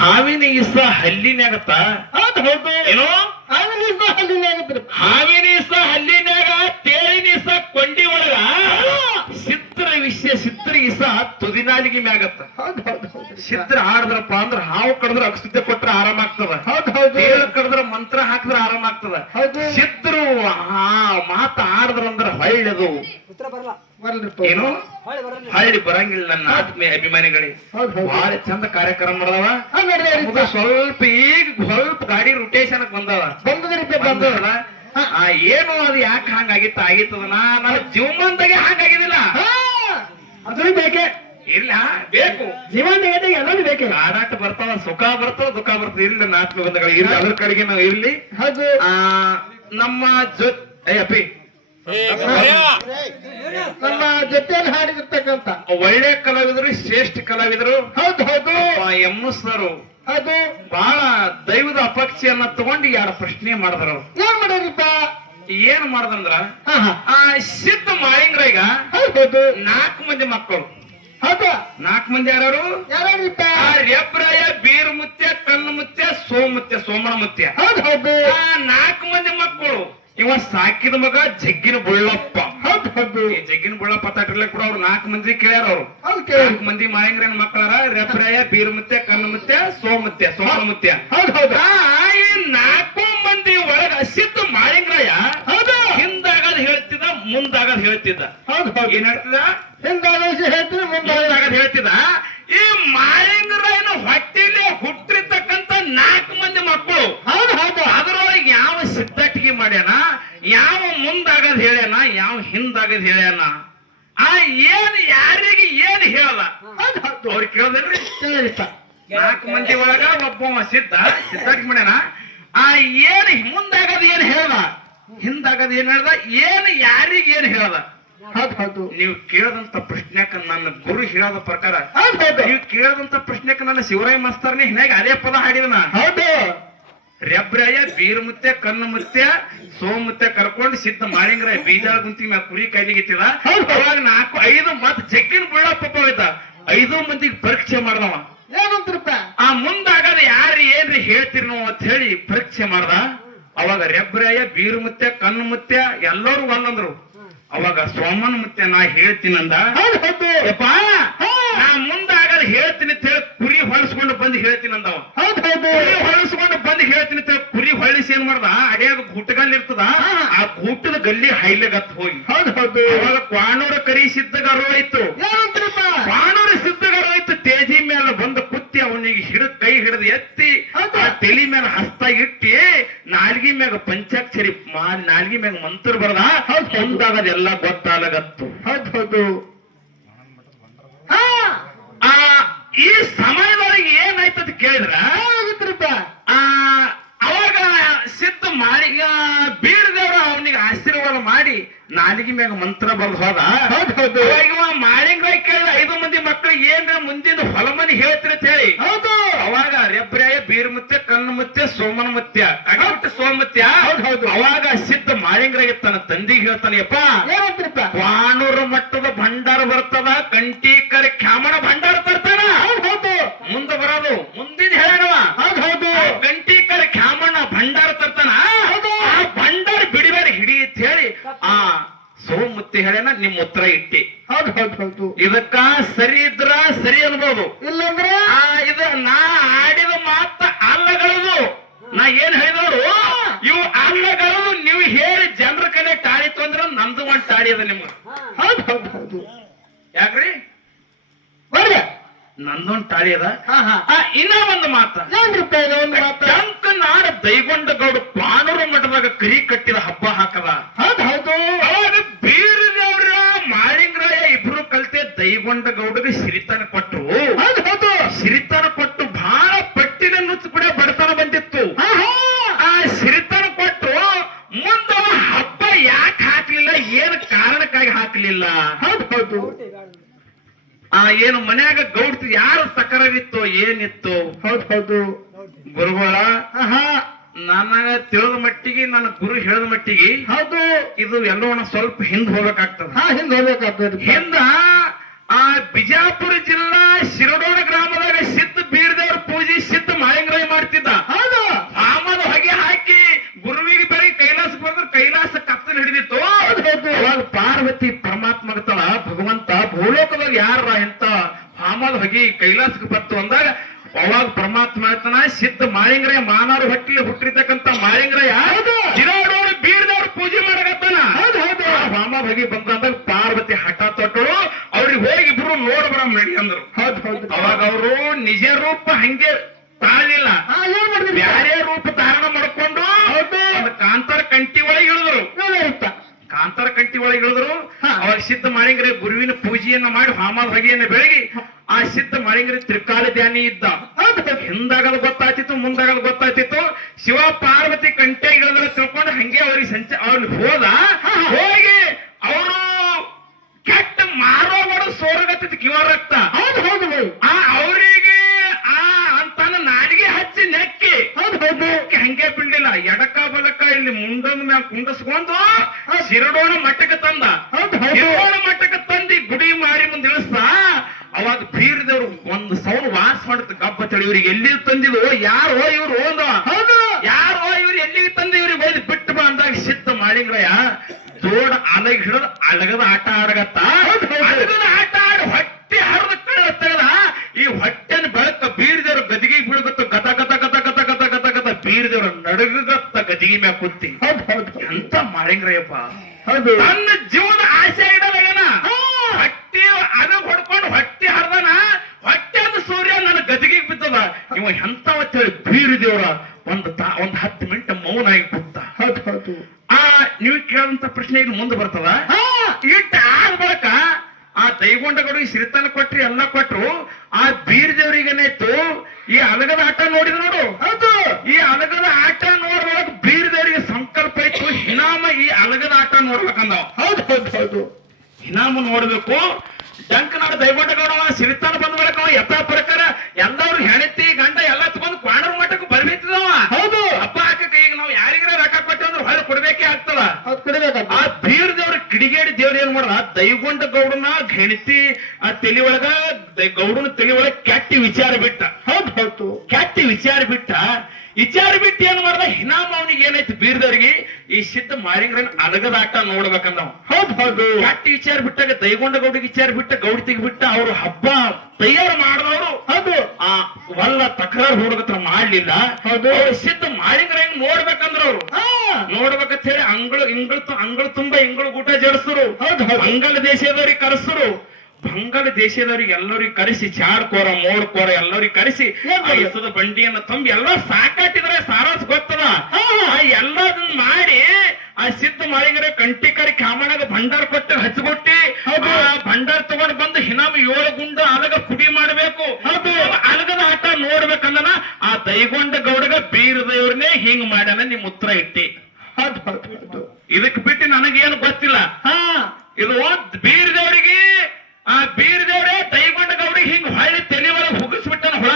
ಹಾವಿನ ಇಸ ಹಲ್ಲಿನಾಗತ್ತ ಹೌದು ಹೌದು ಏನೋ ಹಾವಿನ ಇಸ ಹಲ್ಲಿನಾಗತ್ರಿ ಹಾವಿನ ಇಸ ಹಲ್ಲಿನಾಗ ತೇಳಿನ ಇಸ ಕೊಂಡಿ ಒಳಗ ಸಿತ್ರ ವಿಷಯ ಸಿತ್ರ ಇಸ ತುದಿನಾಲಿಗೆ ಮ್ಯಾಗತ್ತ ಹೌದು ಹೌದು ಹೌದು ಸಿತ್ರ ಆಡಿದ್ರಪ್ಪ ಅಂದ್ರ ಹಾವು ಕಡದ್ರ ಅಕ್ಷತೆ ಕೊಟ್ರ ಆರಾಮ ಆಗ್ತದ ಹೌದು ಹೌದು ತೇಳು ಕಡದ್ರ ಮಂತ್ರ ಹಾಕಿದ್ರ ಆರಾಮ ಆಗ್ತದ ಹೌದು ಸಿದ್ರು ಮಾತ ಆಡಿದ್ರಂದ್ರ ಹೊಳ್ಳದು ಉತ್ತರ ಬರಲ್ಲ ಬರ್ಲಿಪ್ಪ ಏನು ಹೊಳ್ಳಿ ಬರಲ್ಲ ಹಳ್ಳಿ ಬರಂಗಿಲ್ಲ ನನ್ನ ಆತ್ಮೀಯ ಅಭಿಮಾನಿಗಳಿಗೆ ಹೌದು ಹೌದು ಬಹಳ ಚಂದ ಕಾರ್ಯಕ್ರಮ ಮಾಡದವ ಹಾ ನಡ್ರಿ ನಮ್ದು ಸ್ವಲ್ಪ ಈಗ ಸ್ವಲ್ಪ ಗಾಡಿ ರೊಟೇಷನ್ ಬಂದವ ಬಂದದ್ರಿಪ್ಪ ಬಂದ ಬಂದಲ್ಲ ಏನು ಅದು ಯಾಕೆ ಹಂಗಾಗಿತ್ತು ಆಗಿತ್ತದ ನನ್ನ ಜೀವಮಾನದಾಗೆ ಹಂಗಾಗಿದಿಲ್ಲ ಅದ್ರೂ ಬೇಕೆ ಇಲ್ಲ ಬೇಕು ಜೀವನ ಎಲ್ಲರೂ ಬೇಕೆ ಆಡಾಟ ಬರ್ತಾವ ಸುಖ ಬರ್ತದ ದುಃಖ ಬರ್ತದ ಇರ್ಲಿ ನನ್ನ ಆತ್ಮೀಯ ಬಂಧುಗಳು ಇರ್ಲಿ ಅದ್ರ ಕಡೆಗೆ ನಾವು ಇರ್ಲಿ ಹೌದು ನಮ್ಮ ಅಪ್ಪಿ ನಮ್ಮ ಜೊತೆಯಲ್ಲಿ ಹಾಡಿದಿರ್ತಕ್ಕಂತ ಒಳ್ಳೆ ಕಲಾವಿದರು ಶ್ರೇಷ್ಠ ಕಲಾವಿದರು ಹೌದು ಹೌದು ಎಮ್ಮಸ್ಸರು ಅದು ಬಹಳ ದೈವದ ಅಪಕ್ಷಿಯನ್ನ ತಗೊಂಡು ಎರಡು ಪ್ರಶ್ನೆ ಮಾಡಿದ್ರು ಅವ್ರು ಏನ್ ಮಾಡ್ಯಾರಿಪ್ಪ ಏನ್ ಮಾಡ್ದಂದ್ರ ಹಾ ಹಾ ಆ ಸಿದ್ಧ ಮಾಳಿಂಗ್ರಗ ಹೌದು ಹೌದು 4 ಮಂದಿ ಮಕ್ಕಳು ಹೌದಾ 4 ಮಂದಿ ಯಾರು ಯಾರಿಪ್ಪ ಆ ರೆಬ್ರಾಯ ಬೀರ್ ಮುತ್ಯ ಕಣ್ಣು ಮುತ್ಯ ಸೋಮುತ್ಯ ಸೋಮಣ ಮುತ್ಯ ಹೌದು ಹೌದು ಆ 4 ಮಂದಿ ಮಕ್ಕಳು ಇವ ಸಾಕಿದ ಮಗ ಜಗ್ಗಿನ ಬುಳ್ಳಪ್ಪ ಹೌದು ಹೌದು ಈ ಜಗ್ಗಿನ ಬುಳ್ಳಪ್ಪ ತಟ್ಟಿರ್ಲಿಕ್ಕೆ ಕೂಡ ಅವ್ರು 4 ಮಂದಿ ಕೇಳ್ಯಾರ ಅವ್ರು ಹೌದು ಕೇಳಿ 4 ಮಂದಿ ಮಾಳಿಂಗ್ರನ ಮಕ್ಕಳಾರ ರೆಬ್ರಾಯ ಬೀರ್ ಮುತ್ಯ ಕಣ್ಣು ಮುತ್ಯ ಸೋಮುತ್ಯ ಸೋಮಣ ಮುತ್ಯ ಹೌದು ಹೌದು ಈ 4 ಮಂದಿ ಒಳಗ ಸಿದ್ಧ ಮಾಳಿಂಗ್ರಾಯ ಹೌದು ಹಿಂದಾಗದ್ ಹೇಳ್ತಿದ್ದ ಮುಂದಾಗದ್ ಹೇಳ್ತಿದ್ದ ಹೌದು ಹೌದು ಏನ್ ಹೇಳ್ತಿದ್ದ ಹಿಂದಾದ ವಿಷಯ ಹೇಳ್ತೀನಿ ಮುಂದೆ ಮುಂದಾಗದ್ ಹೇಳ್ತಿದ್ದ ಈ ಮಾಳಿಂಗ್ರಾಯನ ಹೊಟ್ಟಿಲಿ ಹುಟ್ಟಿರ್ತಕ್ಕಂತ 4 ಮಂದಿ ಮಕ್ಕಳು ಹೌದು ಹೌದು ಅದರೊಳಗೆ ಯಾವ ಸಿದ್ಧಟಿಗೆ ಮಾಡ್ಯಾನ ಯಾವ ಮುಂದಾಗದ್ ಹೇಳ್ಯಾನ ಯಾವ ಹಿಂದಾಗದ್ ಹೇಳ್ಯಾನ ಆ ಏನ್ ಯಾರಿಗೆ ಏನ್ ಹೇಳಲ್ಲ ಹೌದು ಹೌದು ಅವ್ರಿಗೆ ಕೇಳೋದಿಲ್ರಿ ಕೇಳಿಪ್ಪ 4 ಮಂದಿ ಒಳಗ ಒಬ್ಬ ಸಿದ್ಧಾಟಿಗೆ ಮಾಡ್ಯಾನ ಆ ಏನ್ ಮುಂದಾಗದ್ ಏನ್ ಹೇಳ್ದ ಹಿಂದಾಗದ್ ಏನ್ ಹೇಳ್ದ ಏನ್ ಯಾರಿಗೆ ಏನ್ ಹೇಳ್ದ ಹೌದು ಹೌದು ನೀವು ಕೇಳದಂತ ಪ್ರಶ್ನೆಕ ನನ್ನ ಗುರು ಹೇಳದ ಪ್ರಕಾರ ಹೌದು ಹೌದು ನೀವು ಕೇಳದಂತ ಪ್ರಶ್ನೆಕ ನನ್ನ ಶಿವರಾಯ ಮಾಸ್ತರ್ನಿ ಹಿನಾಗ ಅದೇ ಪದ ಹಾಡಿದನ ಹೌದು ರೆಬ್ರಾಯ ಬೀರ್ ಮುತ್ಯ ಕಣ್ಣು ಮುತ್ಯ ಸೋಮುತ್ಯ ಕರ್ಕೊಂಡು ಸಿದ್ಧ ಮಾಳಿಂಗ್ರಾಯ ಬೀಜಾಳ ಗುಂತಿ ಮ್ಯಾಗ ಕುರಿ ಕೈಲಿಗಿತ್ತಿದ ಅವಾಗ 4 5 ಮತ್ ಜಗ್ಗಿನ ಬುಳ್ಳಪ್ಪ ಹೋಯ್ತ 5 ಮಂದಿಗೆ ಪರೀಕ್ಷೆ ಮಾಡ್ದವ ಏನಂತ್ರಪ್ಪ ಆ ಮುಂದಾಗದ ಯಾರು ಏನ್ರಿ ಹೇಳ್ತೀರಿ ನಾವು ಅಂತ ಹೇಳಿ ಪರೀಕ್ಷೆ ಮಾಡ್ದ ಅವಾಗ ರೆಬ್ರಾಯ ಬೀರ್ ಮುತ್ಯ ಕಣ್ಣು ಮುತ್ಯ ಎಲ್ಲರೂ ಒಂದಂದ್ರು ಅವಾಗ ಸೋಮನ ಮುತ್ಯ ನಾ ಹೇಳ್ತೀನಂದ ಹೌದು ಹೌದು ಯಪ್ಪ ನಾ ಮುಂದಾಗದ ಹೇಳ್ತೀನಿ ಅಂತ ಹೇಳಿ ಕುರಿ ಹೊಳಸ್ಕೊಂಡು ಬಂದು ಹೇಳ್ತೀನಂದವ ಹೌದು ಹೌದು ಕುರಿ ಹೊಳಸ್ಕೊಂಡು ಬಂದು ಹೇಳ್ತೀನಿ ಅಂತ ಹೇಳಿ ಕುರಿ ಹೊಳಿಸಿ ಏನ್ ಮಾಡ್ದ ಅಡಿಯಾಗ ಗುಟ್ಟಗಲ್ಲಿ ಇರ್ತದ ಆ ಗುಟ್ಟದ ಗಲ್ಲಿ ಹೈಲೆಗತ್ ಹೋಗಿ ಹೌದು ಹೌದು ಅವಾಗ ಕ್ವಾಣೂರ ಕರಿ ಸಿದ್ಧಗಾರು ಆಯ್ತು ಏನಂತ್ರಪ್ಪ ಕ್ವಾಣೂರ ಸಿದ್ಧಗಾರು ಆಯ್ತು ತೇಜಿ ಮೇಲೆ ಬಂದು ಕುತ್ತಿ ಅವನಿಗೆ ಕೈ ಹಿಡಿದು ಎತ್ತಿ ಆ ತಲಿ ಮೇಲೆ ಹಸ್ತ ಇಟ್ಟಿ ನಾಲ್ಗಿ ಮ್ಯಾಗ ಪಂಚಾಕ್ಷರಿ ನಾಲ್ಗಿ ಮ್ಯಾಗ ಮಂತ್ರ ಬರದ ಮುಂದಾಗದ ಎಲ್ಲ ಗೊತ್ತಾಗತ್ತು ಹೌದು ಹೌದು ಆ ಈ ಸಮಯದೊಳಗೆ ಏನಾಯ್ತದ ಕೇಳಿದ್ರ ಏನಾಗಿತ್ರಪ್ಪ ಅವಾಗ ಸಿದ್ಧ ಮಾಳಿಗ ಬೀರದೇವ್ರ ಅವನಿಗೆ ಆಶೀರ್ವಾದ ಮಾಡಿ ನಾಲಿಗೆ ಮ್ಯಾಗ ಮಂತ್ರ ಬರ್ದು ಹೋದ ಹೌದು ಹೌದು ಮಾಳಿಂಗ್ರಾಯ್ ಕೇಳಿದ 5 ಮಂದಿ ಮಕ್ಕಳಿಗೆ ಏನ್ರ ಮುಂದಿನ ಹೊಲಮನಿ ಹೇಳ್ತೀರಿ ಅಂತ ಹೇಳಿ ಹೌದು ಅವಾಗ ರೆಬ್ರಾಯ ಬೀರ್ ಮುತ್ಯ ಕಣ್ಣು ಮುತ್ಯ ಸೋಮನ ಮುತ್ಯ ಅಗಬಿಟ್ಟು ಸೋಮತ್ಯ ಹೌದು ಹೌದು ಅವಾಗ ಸಿದ್ಧ ಮಾಳಿಂಗ್ರಾಯ ತನ್ನ ತಂದಿಗೆ ಹೇಳ್ತಾನೆಯಪ್ಪ ಏನಂತ್ರಪ್ಪ ವಾನೂರು ಮಟ್ಟದ ಭಂಡಾರ ಬರ್ತದ ಕಂಟೀಕರ ಕ್ಯಾಮಣ ಭಂಡಾರ ತರ್ತಾನ ಹೌದು ಹೌದು ಮುಂದೆ ಬರೋದು ಮುಂದಿನ ಹೇಳವ ಹೌದು ಹೌದು ಕಂಟೀಕರ ಕ್ಯಾಮಣ್ಣ ಭಂಡಾರ ತರ್ತಾನ ಹೌದು. ಆ ಭಂಡಾರ ಬಿಡಿಬೇಡ ಹಿಡಿ ಅಂತ ಹೇಳಿ ಆ ಸೋಮುತ್ತಿ ಹೇಳ್ಯಾನ ನಿಮ್ ಉತ್ತರ ಇಟ್ಟಿ ಹೌದು ಹೌದು ಹೌದು ಇದಕ್ಕ ಸರಿ ಇದ್ರ ಸರಿ ಅನ್ಬೋದು ಇಲ್ಲಂದ್ರೆ ಇದು ನಾ ಆಡಿದ ಮಾತ ಅಲ್ಲಗಳದು ನಾ ಏನ್ ಹೇಳಿದವರು ಇವು ಅಲ್ಲಗಳದು ನೀವು ಹೇಳಿ ಜನರ ಕಲೆ ಟಾಳಿತು ಅಂದ್ರೆ ನಂದು ಒಂದ್ ಟಾಳಿ ಅದ ನಿಮ್ಗೆ ಹೌದು ಹೌದು ಹೌದು ಯಾಕ್ರಿ ಬರ್ರಿ ನಂದೊಂದ್ ಟಾಳಿ ಅದ ಹಾ ಹಾ ಇನ್ನ ಒಂದು ಮಾತ ಏನ್ರಿಪ್ಪ ಇದು ಒಂದು ಮಾತು ಟಂಕನಾಡ ದೈಗೊಂಡಗೌಡ ಪಾನೂರು ಮಠದಾಗ ಕರಿ ಕಟ್ಟಿದ ಹಬ್ಬ ಹಾಕದ ಹೌದು ಹೌದು ಅವಾಗ ಬೀರದೇವ್ರ ಮಾಳಿಂಗ್ರಾಯ ಇಬ್ರು ಕಲ್ತೆ ದೈಗೊಂಡಗೌಡಗೆ ಸಿರಿತನ ಕೊಟ್ಟು ಹೌದು ಹೌದು ಸಿರಿತನ ಕೊಟ್ಟು ಬಹಳ ಪಟ್ಟಿನ ನುಚ್ಚು ಕೂಡ ಬಡತನ ಬಂದಿತ್ತು ಹಾ ಹಾ ಆ ಸಿರಿತನ ಕೊಟ್ಟು ಮುಂದವ ಹಬ್ಬ ಯಾಕೆ ಹಾಕ್ಲಿಲ್ಲ ಏನು ಕಾರಣಕ್ಕಾಗಿ ಹಾಕ್ಲಿಲ್ಲ ಹೌದು ಹೌದು ಏನು ಮನ್ಯಾಗ ಗೌಡ್ತಿ ಯಾರು ತಕರಾರಿತ್ತು ಏನಿತ್ತು ಹೌದು ಹೌದು ಗುರುಗಳ ಹಾ ಹಾ ನನಗ ತಿಳಿದ ಮಟ್ಟಿಗೆ ನನ್ನ ಗುರು ಹೇಳಿದ ಮಟ್ಟಿಗೆ ಹೌದು ಇದು ಎಲ್ಲೋಣ ಸ್ವಲ್ಪ ಹಿಂದ್ ಹೋಗ್ಬೇಕಾಗ್ತದೆ ಹಾ ಹಿಂದೆ ಹೋಗ್ಬೇಕಾಗ್ತದೆ ಹಿಂದ ಆ ಬಿಜಾಪುರ ಜಿಲ್ಲಾ ಶಿರಡೋಣ ಗ್ರಾಮದಾಗ ಸಿದ್ಧ ಬೀರದೇವ್ರ ಪೂಜೆ ಸಿದ್ಧ ಭಗಿ ಕೈಲಾಸಕ್ಕೆ ಬತ್ತು ಅಂದಾಗ ಅವಾಗ ಪರಮಾತ್ಮ ಹೇಳ್ತಾನ ಸಿದ್ಧ ಮಾಳಿಂಗ್ರಯ ಮಾನವರು ಹೊಟ್ಟಿಲಿ ಹುಟ್ಟಿರ್ತಕ್ಕಂತ ಮಾಳಿಂಗ್ರಯ ಜಿರಾಡೋರು ಬೀರ್ದವ್ರು ಪೂಜೆ ಮಾಡಕತ್ತಾನ. ವಾಮ ಭಗಿ ಬಂದಾಗ ಪಾರ್ವತಿ ಹಠ ತೊಟ್ಟರು ಅವ್ರಿಗೆ ಹೋಗಿ ಇಬ್ರು ನೋಡ್ಬರ ನಡಿ ಅಂದ್ರು. ಅವಾಗ ಅವರು ನಿಜ ರೂಪ ಹಂಗೆ ತಾಳಿಲ್ಲ, ಬ್ಯಾರೆ ರೂಪ ಧಾರಣ ಮಾಡ್ಕೊಂಡು ಕಾಂತಾರ ಕಂಟಿ ಒಳಗೆ ಇಳಿದ್ರು. ಕಾಂತಾರ ಕಂಟಿ ಒಳಗೆ ಇಳಿದ್ರು. ಅವಾಗ ಸಿದ್ಧ ಮಾಳಿಂಗ್ರೆ ಗುರುವಿನ ಪೂಜೆಯನ್ನ ಮಾಡಿ ಹೋಮ ಹೊಗೆಯನ್ನ ಬೆಳಗಿ ಆ ಸಿದ್ಧ ಮಾಳಿಂಗ್ರೆ ತ್ರಿಕಾಲ ಧ್ಯಾನಿ ಇದ್ದ. ಹಿಂದಾಗದು ಗೊತ್ತಾಯ್ತಿತ್ತು, ಮುಂದಾಗದು ಗೊತ್ತಾಯ್ತಿತ್ತು. ಶಿವ ಪಾರ್ವತಿ ಕಂಟೆ ಇಳಿದ್ರೆ ತಿಳ್ಕೊಂಡು ಹಂಗೆ ಅವ್ರಿಗೆ ಅವ್ರಿಗೆ ಹೋಗಿ ಅವರು ಕೆಟ್ಟ ಮಾರೋಬಾರು ಸೋರಗತ್ತಿತ್ತು ಕಿವ ರಕ್ತ. ಅವರಿಗೆ ಅಂತಾನ ನಾಡಿಗೆ ಹಚ್ಚಿ ನೆಕ್ಕಿ ಹಂಗೆ ಬಿಡ್ಲಿಲ್ಲ. ಎಡಕ ಬಲಕ ಇಲ್ಲಿ ಮುಂದೊಂದು ಮ್ಯಾಗ ಕುಂಡಸ್ಕೊಂಡು ಶಿರಡೋಣ ಮಟ್ಟಕ್ಕೆ ತಂದ. ಶಿರಡೋಣ ಮಟ್ಟಕ್ಕೆ ತಂದಿ ಗುಡಿ ಮಾಡಿ ಮುಂದೆ ಇಳಿಸ್ತ. ಅವಾಗ ಬೀರದವ್ರು ಒಂದು ಸೌಂಡ್ ವಾಸ್ ಮಾಡುತ್ತೆ ಗಬ್ಬ ತಳಿ. ಇವ್ರಿಗೆ ಎಲ್ಲಿ ತಂದಿದ್ರು, ಯಾರೋ ಇವ್ರು ಹೋದ, ಯಾರೋ ಇವ್ರು ಎಲ್ಲಿಗೆ ತಂದ, ಇವ್ರಿಗೆ ಹೋಗಿ ಬಿಟ್ಟು ಬಾ ಅಂದಾಗ ಸಿದ್ಧ ಮಾಳಿಂಗ್ರಯ ಜೋಡ ಅಲಗಿ ಹಿಡಿದು ಅಳಗದ ಆಟ ಆಡಗತ್ತ. ಅಳಗದ ಆಟ ಆಡಿ ಹೊಟ್ಟೆ ಹರಿದ ಕಳೆದ ತೆಗೆದ. ಈ ಹೊಟ್ಟೆನ ಬೆಳಕ ಬೀರದೇವ್ರ ಗದಿಗೆ ಬೀಳಗತ್ತ. ಗತ ಗತ ಗತ ಗತ ಗತ ಗತ ಗತ ಬೀರದೇವ್ರ ನಡಗತ್ತ ಗದಿಗೆ ಮ್ಯಾಗ ಕುತ್ತಿ. ಎಂತ ಮಾಳಿಂಗ್ರಯಪ್ಪ, ತನ್ನ ಜೀವನ ಆಸೆ ಇಡಲಗನ ಹೊಟ್ಟೆ ಅದ ಹೊಡ್ಕೊಂಡು ಹೊಟ್ಟೆ ಹರಿದನ. ಹೊಟ್ಟೆ ಸೂರ್ಯ ನನ್ನ ಗದಿಗೆ ಬಿದ್ದದ. ಇವ ಎಂತವತ್ತ ಹೇಳಿ ಬೀರದೇವ್ರ ಒಂದ್ 10 ಮಿನಿಟ್ ಮೌನ ಆಗಿ ಕೂತ. ನೀವು ಕೇಳಂತ ಪ್ರಶ್ನೆ ಈಗ ಮುಂದೆ ಬರ್ತದ. ಇಟ್ಟ ಆದ ಬಳಿಕ ಆ ದೈಗೊಂಡಗಳು ಶ್ರೀತನ ಕೊಟ್ರಿ ಎಲ್ಲ ಕೊಟ್ರು. ಆ ಬೀರದೇವ್ರಿಗೇನಾಯ್ತು, ಈ ಅಲಗದ ಆಟ ನೋಡಿದ ನೋಡು. ಈ ಅಲಗದ ಆಟ ನೋಡ್ರೊಳಗ ಬೀರದೇವ್ರಿಗೆ ಸಂಕಲ್ಪ ಇತ್ತು, ಹಿನಾಮ ಈ ಅಲಗದ ಆಟ ನೋಡ್ಬೇಕಂದವ. ಹಿನಾಮ ನೋಡ್ಬೇಕು. ಜಂಕನಾಡ ದೈಗೊಂಡಗೌಡ ಸಿರಿತಾನ ಬಂದ ಬಳಿಕ ಯಥಾ ಪ್ರಕಾರ ಎಲ್ಲರೂ ಹೆಣತಿ ಗಂಡ ಎಲ್ಲ ತಗೊಂಡು ಕ್ವಾಣರ ಮಠಕ್ಕೆ ಬರ್ಬೇಕಿದವ. ಹಬ್ಬ ಹಾಕಕ್ಕೆ ಈಗ ನಾವು ಯಾರಿಗಾರ ರೊಕ್ಕ ಕೊಟ್ಟು ಅಂದ್ರೆ ಹೊಳೆ ಕೊಡ್ಬೇಕೇ ಆಗ್ತದ. ಆ ಬೀರದೇವ್ರ ಕಿಡಿಗೇಡಿ ದೇವ್ರ ಏನ್ ಮಾಡ್ದ, ದೈಗೊಂಡ ಗೌಡನ ಹೆಣತಿ ಆ ತಲಿ ಒಳಗ ಗೌಡನ ತಲಿ ಒಳಗ ಕೆಟ್ಟಿ ವಿಚಾರ ಬಿಟ್ಟ. ಕೆಟ್ಟಿ ವಿಚಾರ ಬಿಟ್ಟು ಏನ್ ಮಾಡ್ದ, ಹಿನಾಮ ಅವನಿಗೆ ಏನಾಯ್ತು ಬೀರದವ್ರಿಗೆ ಈ ಸಿದ್ಧ ಮಾಳಿಂಗ್ರನ್ ಅಲಗದ ಆಟ ನೋಡ್ಬೇಕಂದವ. ಕೆಟ್ಟಿ ವಿಚಾರ ಬಿಟ್ಟಾಗ ದೈಗೊಂಡ ಗೌಡಿಗೆ ವಿಚಾರ ಬಿಟ್ಟ, ಗೌಡತಿಗೆ ಬಿಟ್ಟ. ಅವ್ರು ಹಬ್ಬ ತಯಾರು ಮಾಡಿದವರು ಆ ವಲ್ಲ ತಕರಾರು ಹುಡುಗತ್ರ ಮಾಡ್ಲಿಲ್ಲ. ಸಿದ್ಧ ಮಾಳಿಂಗ್ರಂಗ್ ನೋಡ್ಬೇಕಂದ್ರ ಅವ್ರು ನೋಡ್ಬೇಕಂತ ಹೇಳಿ ಅಂಗಳು ತುಂಬಾ ಇಂಗಳು ಊಟ ಜಡಿಸ್ತರು. ಬಂಗಾಳ ದೇಶದವ್ರಿಗೆ ಕರೆಸ್ತರು. ಬಂಗಾಳ ದೇಶದವ್ರಿಗೆ ಎಲ್ಲರಿಗೆ ಕರೆಸಿ ಚಾಡ್ಕೋರ ಮೋಡ್ಕೋರ ಎಲ್ಲರಿಗೆ ಕರೆಸಿ ಎಸದ ಬಂಡಿಯನ್ನ ತುಂಬಿ ಎಲ್ಲ ಸಾಕಾಟಿದ್ರೆ ಸಾರಾಸ್ ಗೊತ್ತದ. ಎಲ್ಲದನ್ನ ಮಾಡಿ ಆ ಸಿದ್ಧ ಮಾಳಿಂಗ್ರೆ ಕಂಟಿಕರಿ ಕಾಮಣಗ ಭಂಡಾರ ಕೊಟ್ಟು ಹಚ್ಚಗೊಟ್ಟಿ ಭಂಡಾರ ತಗೊಂಡು ಬಂದು ಹಿನಾಮ 7 ಗುಂಡ ಅಲಗ ಪುಡಿ ಮಾಡಬೇಕು. ಅಲಗದ ಆಟ ನೋಡ್ಬೇಕಂದನ ಆ ದೈಗೊಂಡ ಗೌಡಗ ಬೀರದೇವ್ರನ್ನೇ ಹಿಂಗ್ ಮಾಡ್ಯಾನ. ನಿಮ್ ಉತ್ತರ ಇಟ್ಟಿ. ಇದಕ್ ಬಿಟ್ಟು ನನಗೇನು ಗೊತ್ತಿಲ್ಲ. ಇದು ಬೀರದೇವ್ರಿಗೆ ಆ ಬೀರದೇವ್ರೆ ದೈಗೊಂಡ ಗೌಡಿಗೆ ಹಿಂಗ್ ಹೊಳ್ಳಿ ತಲೆ ಒಳಗೆ ಹುಗಿಸ್ಬಿಟ್ಟನ ಹುಳ.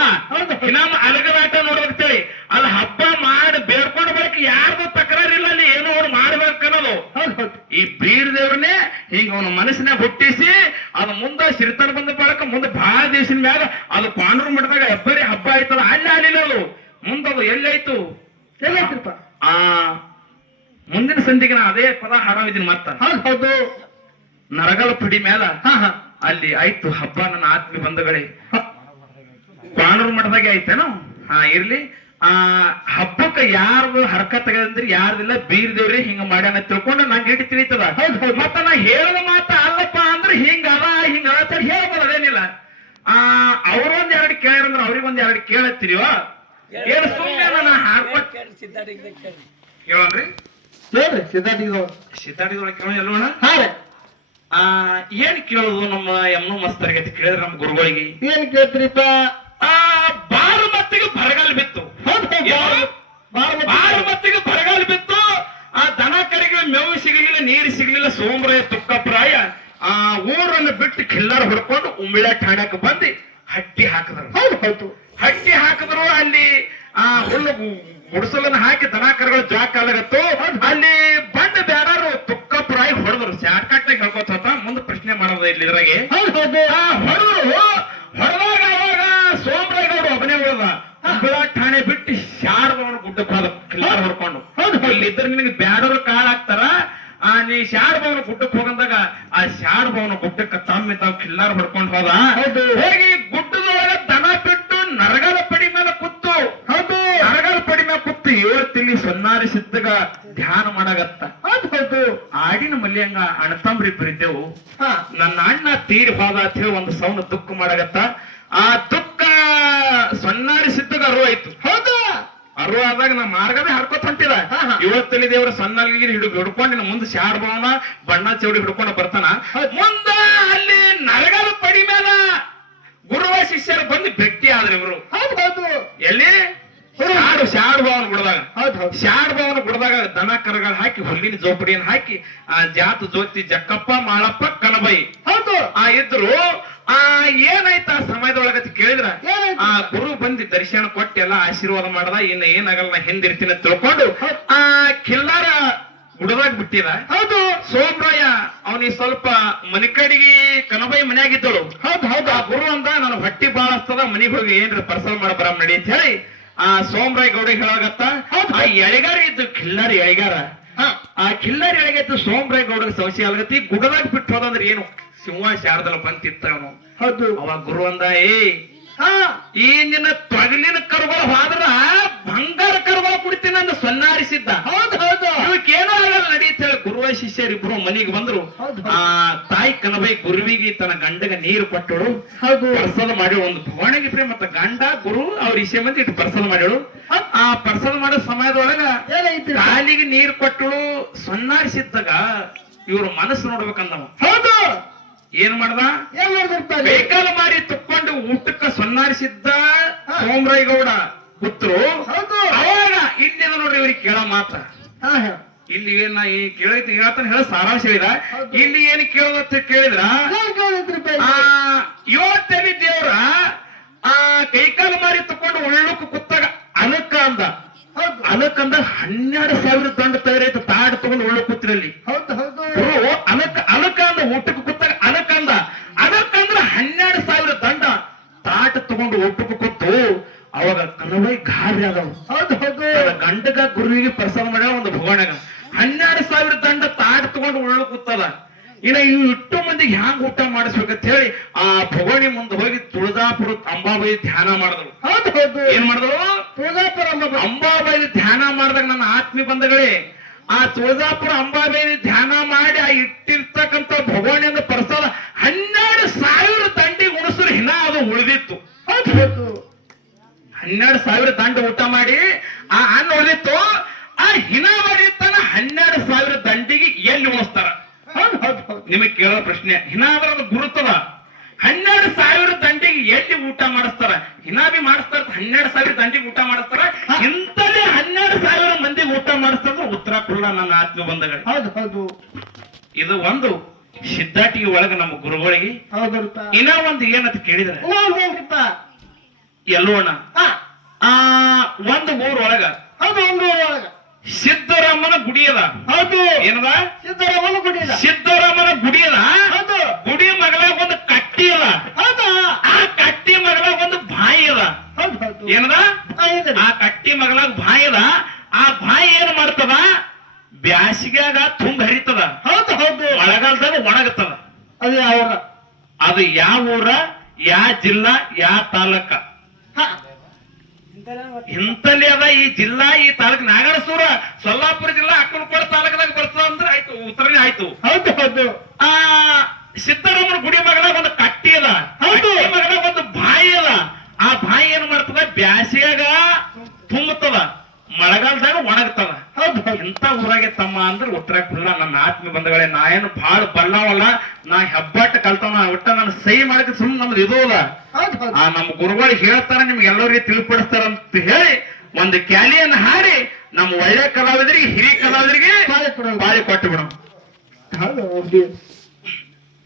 ಹಿನಾಮ ಅಲಗದ ಆಟ ನೋಡ್ಬೇಕ್ತೇಳಿ ಅಲ್ಲಿ ಹಬ್ಬ ಮಾಡಿ ಬೇಡ್ಕೊಂಡ್ ಬಳಿಕ ಯಾರ್ದು ತಕರಾರಿಲ್ಲ, ಅಲ್ಲಿ ಏನೋ ಅವ್ರು ಮಾಡ್ಬೇಕನ್ನೋದು. ಈ ಬೀರದೇವ್ರನ್ನೇ ಹಿಂಗ ಅವನ ಮನಸ್ಸಿನಾಗ ಹುಟ್ಟಿಸಿ ಅದು ಮುಂದೆ ಸಿರಿತನ ಬಂದ ಬಳಕ ಮುಂದೆ ಬಹಳ ದೇಶದ ಮ್ಯಾಗ ಅದು ಪಾಂಡ್ರ ಮಠದಾಗ ಹೆಬ್ಬರಿ ಹಬ್ಬ ಆಯ್ತದ. ಅಲ್ಲಿ ಆಲಿಲ್ಲ ಅದು ಮುಂದದು ಎಲ್ಲಾಯ್ತು ಎಲ್ಲಾಯ್ತಪ್ಪ. ಮುಂದಿನ ಸಂಧಿಗೆ ನಾ ಅದೇ ಪದ ಹಾಡಾವಿದ್ದೀನಿ. ಮತ್ತ ನರಗಲ ಪುಡಿ ಮ್ಯಾಲ ಅಲ್ಲಿ ಆಯ್ತು ಹಬ್ಬ. ನನ್ನ ಆತ್ಮೀಯ ಬಂಧುಗಳೇ, ಪಾಂಡ್ರ ಮಠದಾಗೆ ಆಯ್ತೇನೋ. ಇರ್ಲಿ. ಹಬ್ಬಕ್ಕ ಯಾರ್ದು ಹರಕ ತೆಗದಂದ್ರಿ ಯಾರ್ದಿಲ್ಲ, ಬೀರದೇವ್ರಿ ಹಿಂಗ ಮಾಡ್ಯಾನ ತಿಳ್ಕೊಂಡು ನಂಗೆ ಇಟ್ಟು ತಿಳಿತದ. ಮತ್ತ ನಾ ಹೇಳದ ಮಾತ ಅಲ್ಲಪ್ಪ ಅಂದ್ರೆ ಹಿಂಗದ ಹೇಳ್ಬೋದು, ಅದೇನಿಲ್ಲ. ಅವ್ರೊಂದ್ 2 ಕೇಳಿರಂದ್ರ ಅವ್ರಿಗೊಂದ್ 2 ಕೇಳತ್ತೀರಿವ ಏನು ಸುಮ್ಮನೆ ನಾನು ಹಾಡ್ಕೊಟ್ ಕೇಳೋಣ್ರಿ. ಸಿದ್ಧಾಟಿದೊಳಗೆ ಕೇಳೋ ಎಲ್ಲೋಣ. ಏನ್ ಕೇಳೋದು ನಮ್ಮ ಎಮ್ನು ಮಸ್ತರಿಗೆ ಅಂತ ಕೇಳಿದ್ರೆ ನಮ್ಮ ಗುರುಗಳಿಗೆ ಏನ್ ಕೇಳ್ತೀರಿಪ್ಪ? ಬಾರು ಮತ್ತಿಗೆ ಬರಗಾಲ ಬಿತ್ತು. ಬಾರು ಮತ್ತಿಗೆ ಬರಗಾಲ ಬಿತ್ತು. ಆ ದನ ಕಡೆಗೆ ಮೇವು ಸಿಗಲಿಲ್ಲ, ನೀರು ಸಿಗಲಿಲ್ಲ. ಸೋಮರಾಯ ತುಕ್ಕಪ್ರಾಯ ಆ ಊರನ್ನು ಬಿಟ್ಟು ಕಿಲ್ಲಾರ ಹೊಡ್ಕೊಂಡು ಉಮ್ಮಿಳ ಠಾಣಕ್ಕೆ ಬಂದು ಹಟ್ಟಿ ಹಾಕಿದ್ರು. ಹಟ್ಟಿ ಹಾಕಿದ್ರು. ಅಲ್ಲಿ ಹುಲ್ಲು ಗುಡಿಸಲನ್ನು ಹಾಕಿ ದನ ಕರುಗಳು ಜಾಕಾಲಾಗತ್ತು. ಅಲ್ಲಿ ಬಂದು ಬೇಡಾರು ತುಕ್ಕಪ್ರಾಯ ಹೊಡೆದ್ರು. ಶಾರ್ಟ್ಕಟ್ನಾಗ ಹೇಳ್ಕೊತ ಮುಂದೆ ಪ್ರಶ್ನೆ ಮಾಡೋದು ಇಲ್ಲಿ ಇದ್ರಾಗೆ. ಹೊಡೆದಾಗ ಅವಾಗ ಸೋಮರಾಯ ಗೌಡ ಒಬ್ಬನೇ ಉಳಿದ. ಉಮ್ಮಿಳ ಠಾಣೆ ಬಿಟ್ಟು ಶಾರದವನು ಗುಡ್ಡಕ್ಕೆ ಹೋದ ಕಿಲ್ಲಾರ ಹೊಡ್ಕೊಂಡು. ಇಲ್ಲಿದ್ರೆ ನಿನಗೆ ಬ್ಯಾಡರು ಕಾಳಾಗ್ತಾರ. ನೀ ಶಾಡ್ ಭವನ ಗುಡ್ಡಕ್ಕೆ ಹೋಗಂದಾಗ ಆ ಶಾಡ್ ಭವನ ಗುಡ್ಡಕ್ಕೆ ತಮ್ಮ ತಾವ್ ಕಿಲ್ಲಾರ ಹೊಡ್ಕೊಂಡು ಹೋದ. ಹೌದು. ಹೋಗಿ ಗುಡ್ಡದೊಳಗ ದನ ಬಿಟ್ಟು ನರಗಾಲ ಪಡಿ ಮೇಲೆ ಕೂತು. ಹೌದು. ನರಗಾಲ ಪಡಿ ಮೇಲೆ ಕೂತು 7 ತಿಳಿ ಸೊನ್ನಾರಿ ಸಿದ್ಧಗ ಧ್ಯಾನ ಮಾಡಾಗತ್ತ. ಹೌದು ಹೌದು. ಆಡಿನ ಮಲ್ಯಂಗ ಅಣ್ಣತಂಬ್ರಿಬ್ರು ಇದ್ದೆವು. ಹಾ. ನನ್ನ ಅಣ್ಣ ತೀರಿ ಹೋದ ಅಂತ ಹೇಳಿ ಒಂದು ಸೌಂಡ್ ದುಃಖ ಮಾಡಾಗತ್ತ. ಆ ದುಃಖ ಸೊನ್ನಾರಿ ಸಿದ್ಧಗ ಅರು ಆಯ್ತು. ಹೌದಾ. ಅರು ಆದಾಗ ನಾ ಮಾರ್ಗವೇ ಹರ್ಕೋತ ಹೊಂಟಿದ. ಹಾ, ಹಾ. 7 ತಲಿ ದೇವರ ಸಣ್ಣಲ್ಗಿ ಹಿಡ್ಕೊಂಡು ಮುಂದೆ ಶಾಡ್ ಭವನ ಬಣ್ಣ ಚೌಡಿ ಹಿಡ್ಕೊಂಡು ಬರ್ತಾನ. ಮುಂದ ಅಲ್ಲಿ ನರಗಾಲ ಪಡಿ ಮೇಲೆ ಗುರುವ ಶಿಷ್ಯರು ಬಂದು ಭೇಟಿ ಆದ್ರೆ ಇವರು. ಹೌದು ಹೌದು. ಎಲ್ಲಿ ಶಾಡ್ ಭವನ ಗುಡ್ದಾಗ. ಹೌದು ಹೌದು. ಶಾಡ್ ಭವನ ಗುಡ್ದಾಗ ದನ ಕರಗಳು ಹಾಕಿ ಹುಲ್ಲಿನ ಜೋಪಡಿಯನ್ನು ಹಾಕಿ ಆ ಜಾತ ಜ್ಯೋತಿ ಜಕ್ಕಪ್ಪ ಮಾಳಪ್ಪ ಕನಬೈ ಹೌದು. ಇದ್ರು. ಏನಾಯ್ತ ಆ ಸಮಯದೊಳಗ ಅಂತ ಕೇಳಿದ್ರ ಏನಾಯ್ತು? ಆ ಗುರು ಬಂದು ದರ್ಶನ ಕೊಟ್ಟು ಎಲ್ಲ ಆಶೀರ್ವಾದ ಮಾಡದ. ಇನ್ನ ಏನಾಗಲ್ಲ ನಾ ಹಿಂದಿರ್ತೀನಿ ಅಂತ ತಿಳ್ಕೊಂಡು ಆ ಕಿಲ್ಲಾರ ಗುಡದಾಗ ಬಿಟ್ಟಿದ. ಹೌದು. ಸೋಮರಾಯ ಅವನಿಗೆ ಸ್ವಲ್ಪ ಮನಿ ಕಡೆಗೆ ಕನಬೈ ಮನ್ಯಾಗಿದ್ದಳು. ಹೌದು ಹೌದು. ಆ ಗುರು ಅಂದ ನನ್ನ ಹೊಟ್ಟಿ ಬಾಳ ಹಸ್ತದ, ಮನಿಗ್ ಹೋಗಿ ಏನ್ರ ಪರ್ಸಲ್ ಮಾಡ ಬರ ನಡಿ ಅಂತ ಹೇಳಿ ಆ ಸೋಮರಾಯ ಗೌಡ ಹೇಳಾಗತ್ತ. ಆ ಎಳೆಗಾರ ಇದ್ದು ಕಿಲ್ಲಾರ ಎಳೆಗಾರ. ಹಾ. ಆ ಕಿಲ್ಲಾರ ಎಳೆಗಿತ್ತು ಸೋಮರಾಯ ಗೌಡಗೆ ಸಂಶಯ ಆಗತ್ತಿ. ಗುಡದಾಗ ಬಿಟ್ಟು ಹೋದಂದ್ರೆ ಏನು ಸಿಂಹ ಶಾರದಲ್ಲ ಬಂತಿತ್ತ ಅವನು. ಹೌದು. ಅವಾಗ ಗುರು ಅಂದ, ಹಾ. ಈ ನಿನ್ನ ತೊಗಲಿನ ಕರುಗಳ ಹೋದ್ರ ಬಂಗಾರ ಕರುಗಳ ಕುಡಿತೀನಿ ಅಂದ ಸೊನ್ನಾರಿಸಿದ್ದ. ಹೌದು ಹೌದು. ಇವಕ್ಕೇನೋ ಆಗಲ್ಲ ನಡೀತ ಹೇಳಿ ಗುರುವ ಶಿಷ್ಯರಿಬ್ರು ಮನೆಗೆ ಬಂದ್ರು. ಹೌದು. ಆ ತಾಯಿ ಕನಬೈ ಗುರುವಿಗೆ ತನ್ನ ಗಂಡಗ ನೀರು ಕೊಟ್ಟಳು. ಹೌದು. ಪರ್ಸದ ಮಾಡಿ ಒಂದು ಭವಣಿಗೆ ಪ್ರೇಮ ಮತ್ತ ಗಂಡ ಗುರು ಅವ್ರ ಇಸೆ ಮಂದಿ ಇಟ್ಟು ಪರ್ಸದ ಮಾಡ್ಯಳು. ಆ ಪರ್ಸದ ಮಾಡೋ ಸಮಯದೊಳಗ ಏನಾಯ್ತು? ಕಾಲಿಗೆ ನೀರು ಕೊಟ್ಟಳು. ಸೊನ್ನಾರಿಸಿದ್ದಾಗ ಇವ್ರ ಮನಸ್ಸು ನೋಡ್ಬೇಕಂದವ. ಹೌದು. ಏನ್ ಮಾಡ್ದ? ಏನ್ ಮಾಡ್ತಿರ್ತಾರೆ? ಕೈಕಾಲು ಮಾರಿ ತುಕ್ಕೊಂಡು ಊಟಕ್ಕ ಸೊನ್ನಾರಿಸಿದ್ದ ಸೋಮರಾಯ ಗೌಡ ಪುತ್ರು. ಹೌದು. ಅವಾಗ ಇಲ್ಲಿದ ನೋಡ್ರಿ ಇವ್ರಿಗೆ ಕೇಳ ಮಾತ್ರ. ಹಾ ಹಾ. ಇಲ್ಲಿ ಏನ ಈ ಕೇಳಿದ ಹೇಳ್ತಾನೆ ಹೇಳ ಸಾರಾಂಶ ಹೇಳಿದ. ಹೌದು. ಇಲ್ಲಿ ಏನ್ ಕೇಳೋದತ್ತ ಕೇಳಿದ್ರ ಏನ್ ಕೇಳಿದ್ರಿ? ಆ 7 ತಲಿ ದೇವ್ರ ಆ ಕೈಕಾಲು ಮಾರಿ ತಕೊಂಡು ಉಳ್ಳಕ್ಕೆ ಕುತ್ತಾಗ ಅನಕ್ಕ ಅಂದ. ಹೌದು. ಅನಕ್ಕಂದ 12,000 ದಂಡ ತಯಾರೈತೆ ತಾಡ್ ತಗೊಂಡು ಉಳ್ಳು ಕೂತ್ರಲ್ಲಿ. ಹೌದು ಹೌದು. ಅನಕ್ಕ ಅಂದ ಊಟಕ್ಕೆ ಕೂತಾಗ ಅನಕ್ಕಂದ. ಅದಕ್ಕಂದ್ರ 12,000 ದಂಡ ತಾಟ ತಗೊಂಡು ಊಟಕ್ಕೆ ಕೂತು ಅವಾಗ ಕನವೈ ಗಾರಿ ಆದವು. ಹೌದು ಹೌದು. ಗಂಡಗ ಗುರುವಿಗೆ ಪ್ರಸಾದ ಮಾಡ್ಯಾವ ಒಂದು ಭಗವಾನಾಗ 12,000 ದಂಡ ತಾಟ ತಗೊಂಡು ಉಳ್ಳು ಕೂತದ. ಇನ್ನ ಇವು ಇಟ್ಟು ಮಂದಿಗೆ ಹ್ಯಾಂಗ ಊಟ ಮಾಡಿಸ್ಬೇಕಂತ ಹೇಳಿ ಆ ಭಗವಾನಿ ಮುಂದೆ ಹೋಗಿ ತುಳಜಾಪುರ ಅಂಬಾಬೈ ಧ್ಯಾನ ಮಾಡಿದ್ರು. ಹೌದು ಹೌದು. ಏನ್ ಮಾಡಿದ್ರು? ತುಳಜಾಪುರ ಅಂಬಾಬೈ ಧ್ಯಾನ ಮಾಡಿದಾಗ ನನ್ನ ಆತ್ಮೀಯ ಬಂಧುಗಳೇ, ಆ ತುಳಜಾಪುರ ಅಂಬಾಬೈ ಧ್ಯಾನ ಮಾಡಿ ಆ ಇಟ್ಟಿರ್ತಕ್ಕಂಥ ಭಗವಾನಿಯಿಂದ ಪ್ರಸಾದ 12,000 ದಂಡಿ ಉಣಿಸ್ರು ಹಿನ ಅದು ಉಳಿದಿತ್ತು. ಹೌದು ಹೌದು. 12,000 ದಂಡ ಊಟ ಮಾಡಿ ಆ ಅನ್ನ ಉಳಿದಿತ್ತು. ಆ ಹಿನ ಮಾಡಿರ್ತಾನ 12,000 ದಂಡಿಗೆ ಎಲ್ಲಿ ಉಣಿಸ್ತಾರ? ಹೌದು ಹೌದು ಹೌದು. ನಿಮಗೆ ಕೇಳೋ ಪ್ರಶ್ನೆ, ಹಿನ ಆದ್ರ ಅದು ಗುರುತದ. 12,000 ದಂಡಿಗೆ ಎಲ್ಲಿ ಊಟ ಮಾಡಿಸ್ತಾರ? ಹಿನ ಬಿ ಮಾಡಿಸ್ತಾರ, 12,000 ದಂಡಿಗೆ ಊಟ ಮಾಡಿಸ್ತಾರ. ಇಂತಲೇ 12,000 ಮಂದಿಗೆ ಊಟ ಮಾಡಿಸ್ತಾರ ಉತ್ತರ ಕೊಡಲ್ಲ ನನ್ನ ಆತ್ಮ ಬಂಧಗಳೇ. ಹೌದು ಹೌದು. ಇದು ಒಂದು ಸಿದ್ಧಾಟಿಗೆ ಒಳಗ ನಮ್ಮ ಗುರುಗಳಿಗೆ. ಹೌದಲ್ಪ. ಇನ್ನ ಒಂದು ಏನಂತ ಕೇಳಿದ್ರೆ ಏನ್ರಿಪ್ಪ? ಎಲ್ಲೋಣ ಹಾ. ಒಂದು ಊರೊಳಗ ಹೌದು. ಒಂದು ಒಳಗ ಸಿದ್ದರಾಮನ ಗುಡಿ ಅದ. ಹೌದು. ಏನದ? ಸಿದ್ದರಾಮನ ಗುಡಿ ಅದ. ಸಿದ್ದರಾಮನ ಗುಡಿ ಅದ. ಹೌದು. ಗುಡಿ ಮಗಲಾಗ ಒಂದು ಕಟ್ಟಿ ಅದ. ಹೌದಾ? ಆ ಕಟ್ಟಿ ಮಗಲಾಗ ಒಂದು ಬಾಯಿ ಅದ. ಹೌದು ಹೌದು. ಏನದ? ಆ ಕಟ್ಟಿ ಮಗಲಾಗ ಬಾಯಿ ಅದ. ಆ ಬಾಯಿ ಏನ್ ಮಾಡ್ತದ? ಬ್ಯಾಸಿಗ್ಯಾಗ ತುಂಬ ಹರಿತದ. ಹೌದು ಹೌದು. ಮಳೆಗಾಲದಾಗ ಒಣಗತ್ತದ. ಅದು ಯಾವ? ಅದು ಯಾವ ಊರ, ಯಾವ ಜಿಲ್ಲಾ, ಯಾವ ತಾಲೂಕ? ಇಂತಲ್ಲಿ ಅದ ಈ ಜಿಲ್ಲಾ, ಈ ತಾಲೂಕು ನಾಗರಸೂರ, ಸೊಲ್ಲಾಪುರ ಜಿಲ್ಲಾ, ಅಕ್ಕನಕೋಟ ತಾಲೂಕದಾಗ ಬರ್ತದ ಅಂದ್ರೆ ಆಯ್ತು, ಉತ್ತರನೇ ಆಯ್ತು. ಹೌದು ಹೌದು. ಆ ಸಿದ್ದರಾಮನ ಗುಡಿ ಮಗಲಾಗ ಒಂದು ಕಟ್ಟಿ ಅದ. ಹೌದು. ಮಗಲಾಗ ಒಂದು ಬಾಯಿ ಅದ. ಆ ಬಾಯಿ ಏನ್ ಮಾಡ್ತದ? ಬ್ಯಾಸಿಯಾಗ ತುಂಬತದ, ಮಳೆಗಾಲದಾಗ ಒಣಗ್ತದ. ಹೌದು. ಇಂತ ಊರಾಗೆ ತಮ್ಮ ಅಂದ್ರೆ ಉತ್ತರ ಕೊಡಲ್ಲ ನನ್ನ ಆತ್ಮ ಬಂಧುಗಳೇ. ನಾ ಏನು ಬಾಳ ಬಲ್ಲವಲ್ಲ, ನಾ ಹೆಬ್ಬಾಟ್ ಕಲ್ತವ ಒಟ್ಟ ನಾನು ಸಹಿ ಮಾಡಕ್ಕೆ ಸುಮ್ಮನೆ ನಮ್ದು ಇದು ಅದ. ಹೌದು ಹೌದು. ಆ ನಮ್ಮ ಗುರುಗಳು ಹೇಳ್ತಾರ, ನಿಮ್ಗೆ ಎಲ್ಲರಿಗೆ ತಿಳಿಪಡಿಸ್ತಾರ ಅಂತ ಹೇಳಿ ಒಂದು ಕ್ಯಾಲಿಯನ್ನು ಹಾಡಿ ನಮ್ಮ ಒಳ್ಳೆ ಕಲಾವಿದರಿಗೆ, ಹಿರಿಯ ಕಲಾವಿದರಿಗೆ ಬಾಳೆ ಕೊಡೋದು. ಬಾಳಿ ಕೊಟ್ಟು ಬಿಡೋಣ. ಹೌದು.